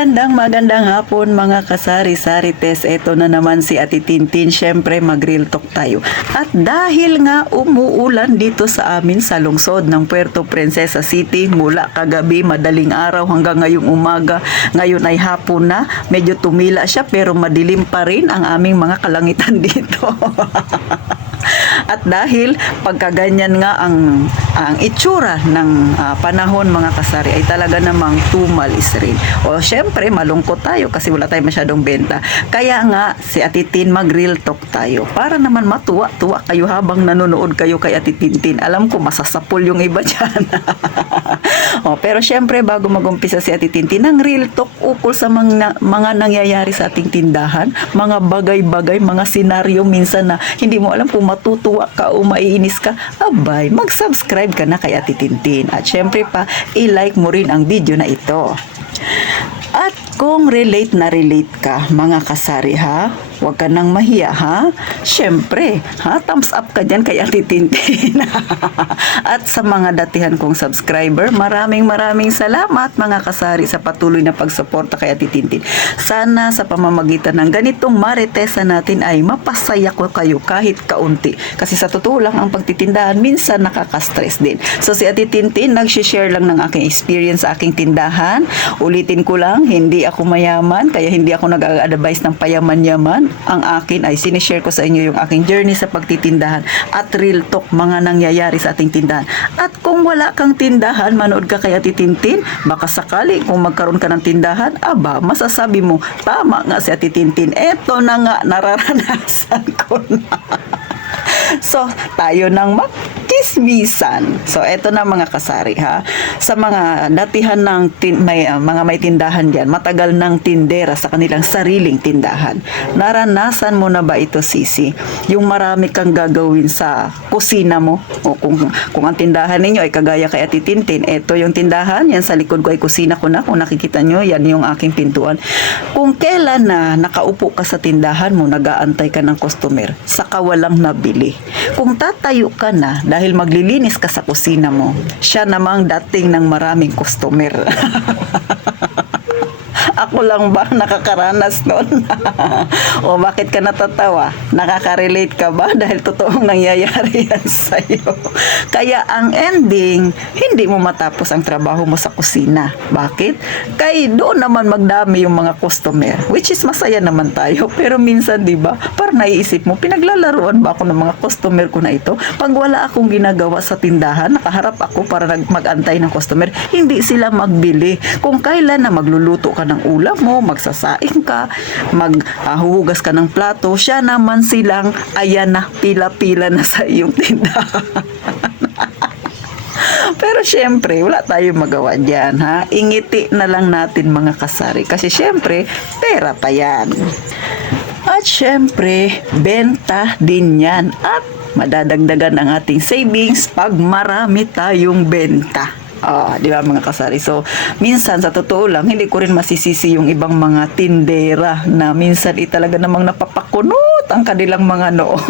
Magandang hapon mga kasari-sarites. Ito na naman si Ate Tintin. Siyempre mag-real talk tayo. At dahil nga umuulan dito sa amin sa lungsod ng Puerto Princesa City mula kagabi madaling araw hanggang ngayong umaga. Ngayon ay hapon na. Medyo tumila siya pero madilim pa rin ang aming mga kalangitan dito. At dahil pagkaganyan nga ang itsura ng panahon mga kasari ay talaga namang tumalis rin. O syempre malungkot tayo kasi wala tayong masyadong benta. Kaya nga si Ate Tin mag-real talk tayo para naman matuwa-tuwa kayo habang nanonood kayo kay Ate Tintin. Alam ko masasapol yung iba dyan. Pero syempre bago mag-umpisa si Ate Tintin ng real talk ukol sa mga nangyayari sa ating tindahan, mga bagay-bagay, mga senaryo minsan na hindi mo alam kung matutuwa ka o maiinis ka, abay, mag-subscribe ka na kay Ate Tintin. At syempre pa, i-like mo rin ang video na ito. At kung relate na relate ka, mga kasari ha, huwag ka nang mahiya ha. Syempre, thumbs up ka dyan kay Ate Tintin. At sa mga datihan kong subscriber, maraming salamat mga kasari sa patuloy na pagsuporta kay Ate Tintin. Sana sa pamamagitan ng ganitong maritesa natin ay mapasaya ko kayo kahit kaunti. Kasi sa totoo lang ang pagtitindahan minsan nakaka-stress din. So si Ate Tintin nag-share lang ng aking experience sa aking tindahan. Ulitin ko lang, hindi ako mayaman, kaya hindi ako nag-advise ng payaman-yaman. Ang akin ay sinishare ko sa inyo yung aking journey sa pagtitindahan at real talk mga nangyayari sa ating tindahan. At kung wala kang tindahan, manood ka kay Ate Tintin, baka sakali kung magkaroon ka ng tindahan, aba, masasabi mo, tama nga si Ate Tintin, eto na nga, nararanasan ko na. So, tayo nang magkismisan. So, eto na mga kasari ha. Sa mga datihan ng mga may tindahan diyan, matagal ng tindera sa kanilang sariling tindahan. Naranasan mo na ba ito, Sisi? Yung marami kang gagawin sa kusina mo o kung ang tindahan ninyo ay kagaya kay Ate Tintin, eto yung tindahan, yan sa likod ko ay kusina ko na. Kung nakikita nyo, yan yung aking pintuan. Kung kailan na nakaupo ka sa tindahan mo, nag-aantay ka ng customer, saka walang nabili. Kung tatayo ka na dahil maglilinis ka sa kusina mo, siya namang dating ng maraming customer. Ako lang ba nakakaranas nun? O bakit ka natatawa? Nakaka-relate ka ba? Dahil totoong nangyayari yan sa'yo. Kaya ang ending, hindi mo matapos ang trabaho mo sa kusina. Bakit? Kaya doon naman magdami yung mga customer. Which is masaya naman tayo. Pero minsan, di ba, parang naiisip mo, pinaglalaruan ba ako ng mga customer ko na ito? Pag wala akong ginagawa sa tindahan, nakaharap ako para mag-antay ng customer, hindi sila magbili. Kung kailan na magluluto ka ng ulam mo, magsasaing ka, maghuhugas ka ng plato, siya naman silang ayan na, pila-pila na sa iyong tindahan. Pero syempre, wala tayong magawa dyan ha. Ingiti na lang natin mga kasari. Kasi syempre, pera pa yan. At syempre, benta din yan. At madadagdagan ang ating savings pag marami tayong benta. Di ba mga kasari? So, minsan sa totoo lang, hindi ko rin masisisi yung ibang mga tindera na minsan talaga namang napapakunot ang kanilang mga noo.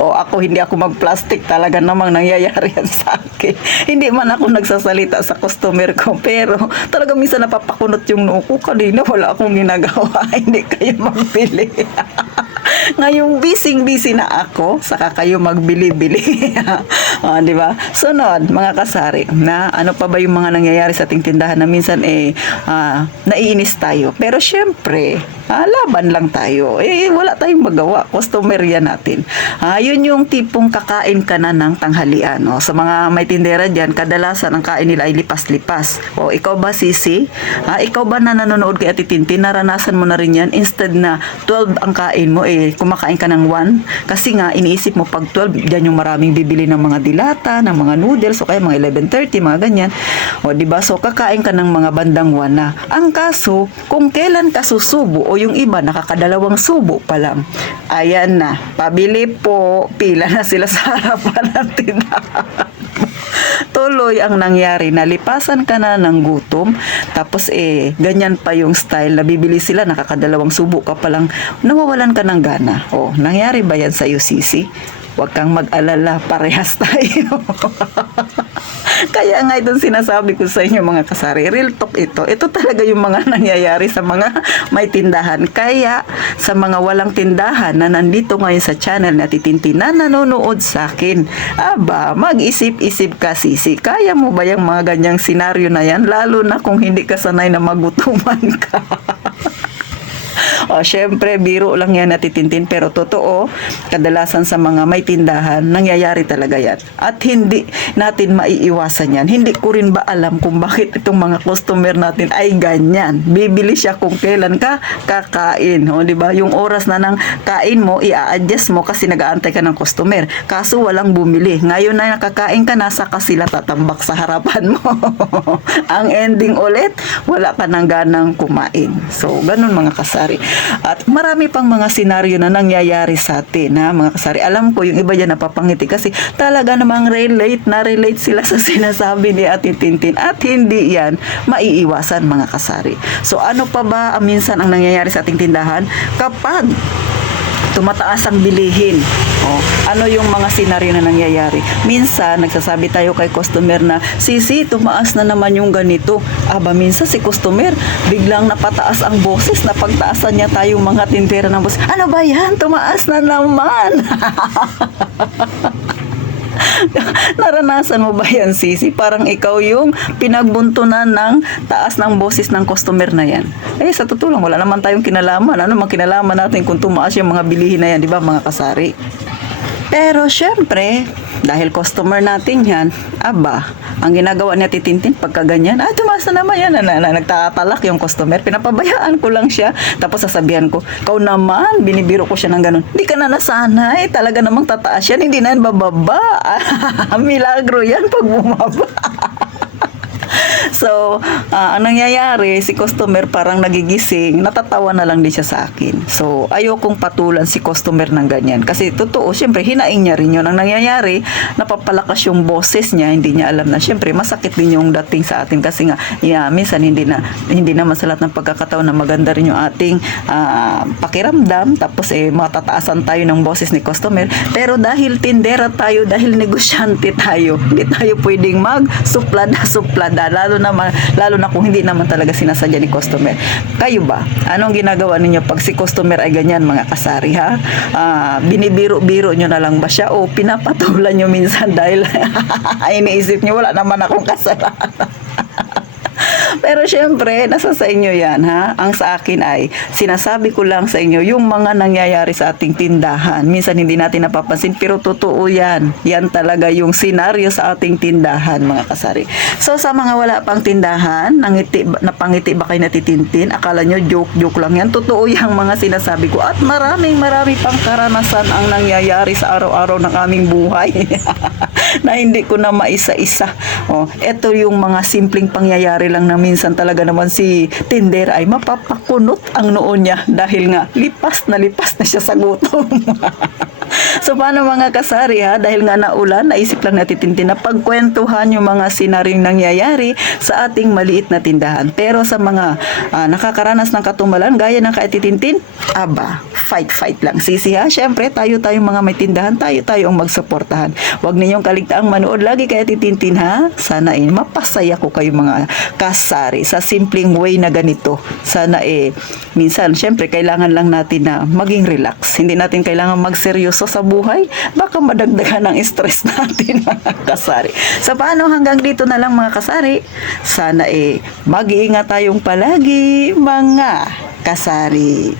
O ako, hindi ako mag-plastic, talaga namang nangyayari yan sa akin. Hindi man ako nagsasalita sa customer ko, pero talaga minsan napapakunot yung noo ko. Kanina wala akong ginagawa, hindi kayo magbili. Ngayong busy na ako, saka kayo magbili-bili. Di ba? Sunod, mga kasari, na ano pa ba yung mga nangyayari sa ating tindahan na minsan naiinis tayo. Pero syempre, laban lang tayo. Wala tayong magawa. Customer yan natin. Yun yung tipong kakain ka na ng tanghalian. Sa mga may tindera dyan, kadalasan ang kain nila ay lipas-lipas. Ikaw ba, Sisi? Ikaw ba na nanonood kay Ate Tintin, naranasan mo na rin yan? Instead na 12 ang kain mo, kumakain ka ng 1. Kasi nga, iniisip mo pag 12, dyan yung maraming bibili ng mga dilata, ng mga noodles, o kaya mga 11:30, mga ganyan. Diba? So, kakain ka ng mga bandang 1 na. Ang kaso, kung kailan ka susubo, o yung iba, nakakadalawang subo pa lang, ayan na, pabili po, pila na sila sa harapan ng tindahan. Tuloy ang nangyari, nalipasan ka na ng gutom, tapos ganyan pa yung style, nabibili sila, nakakadalawang subo ka pa lang, nawawalan ka ng gana. Nangyari ba yan sa'yo, Sisi? Huwag kang mag-alala, parehas tayo. Kaya nga itong sinasabi ko sa inyo mga kasari, real talk ito. Ito talaga yung mga nangyayari sa mga may tindahan. Kaya sa mga walang tindahan na nandito ngayon sa channel na Titintin na nanonood sa akin, aba, mag-isip-isip ka, Sisi. Kaya mo ba yung mga ganyang senaryo na yan? Lalo na kung hindi ka sanay na magutuman ka. O, syempre, biro lang yan natitintin, pero totoo, kadalasan sa mga may tindahan, nangyayari talaga yan. At hindi natin maiiwasan yan. Hindi ko rin ba alam kung bakit itong mga customer natin ay ganyan. Bibili siya kung kailan ka kakain. O, di ba? Yung oras na ng kain mo, i-adjust mo kasi nag-aantay ka ng customer. Kaso walang bumili. Ngayon na nakakain ka, nasa ka sila tatambak sa harapan mo. Ang ending ulit, wala ka nang ganang kumain. So, ganun mga kasari. At marami pang mga senaryo na nangyayari sa atin, ha, mga kasari. Alam ko, yung iba dyan napapangiti kasi talaga namang relate sila sa sinasabi ni Ate Tintin. At hindi yan maiiwasan, mga kasari. So, ano pa ba minsan ang nangyayari sa ating tindahan kapag tumataas ang bilihin? Ano yung mga senaryo na nangyayari? Minsan, nagsasabi tayo kay customer na, Sisi, tumaas na naman yung ganito. Aba, minsan si customer, biglang napataas ang boses, napagtaasan niya tayong mga tindera ng boses. Ano ba yan? Tumaas na naman. Naranasan mo ba yan, Sisi? Parang ikaw yung pinagbuntunan ng taas ng boses ng customer na yan. Sa totoo lang, wala naman tayong kinalaman. Ano mang kinalaman natin kung tumaas yung mga bilihin na yan, di ba, mga kasari? Pero syempre, dahil customer natin yan, aba, ang ginagawa niya Titintin pagka ganyan, tumaas na naman yan, nagtatalak yung customer, pinapabayaan ko lang siya, tapos sasabihan ko, kau naman, binibiro ko siya ng ganun, hindi ka na nasanay, talaga namang tataas yan, hindi na yan bababa. Milagro yan pag bumaba. So, ang nangyayari, si customer parang nagigising, natatawa na lang din siya sa akin. So, ayokong patulan si customer ng ganyan. Kasi totoo, syempre, hinaing niya rin yun. Ang nangyayari, napapalakas yung boses niya, hindi niya alam na, syempre, masakit din yung dating sa atin. Kasi nga, minsan, hindi naman sa lahat ng pagkakataon na maganda rin yung ating pakiramdam. Tapos, matataasan tayo ng boses ni customer. Pero dahil tindera tayo, dahil negosyante tayo, hindi tayo pwedeng mag-suplada, lalo na kung hindi naman talaga sinasadya ni customer. Kayo ba? Anong ginagawa ninyo pag si customer ay ganyan, mga kasari, ha? Binibiro-biro nyo na lang ba siya o pinapatulan nyo minsan dahil iniisip nyo wala naman akong kasalanan? Pero syempre, nasa sa inyo yan, ha? Ang sa akin ay, sinasabi ko lang sa inyo, yung mga nangyayari sa ating tindahan. Minsan hindi natin napapansin, pero totoo yan. Yan talaga yung senaryo sa ating tindahan, mga kasari. So, sa mga wala pang tindahan, napangiti ba kayo natitintin? Akala nyo, joke lang yan. Totoo yung mga sinasabi ko. At marami pang karanasan ang nangyayari sa araw-araw ng aming buhay. Na hindi ko na maisa-isa. Ito yung mga simpleng pangyayari lang na minsan talaga naman si tindera ay mapapakunot ang noo niya dahil nga lipas na siya sa gutom. So, paano mga kasari, ha? Dahil nga naulan, naisip lang natin Tintin na pagkwentuhan yung mga senaryong nangyayari sa ating maliit na tindahan. Pero sa mga nakakaranas ng katumalan, gaya ng kay Tintin, aba, fight lang. Sisi, ha? Siyempre, tayo mga may tindahan, tayo ang magsuportahan. Huwag ninyong kaligtaang manood lagi kay Tintin, ha? Sana mapasaya ko kayo mga kasari sa simpleng way na ganito. Sana minsan, siyempre, kailangan lang natin na maging relax. Hindi natin kailangan magseryoso sa buhay. Baka madagdagan ng stress natin, mga kasari. So, paano hanggang dito na lang, mga kasari? Sana mag-iingat tayong palagi, mga kasari.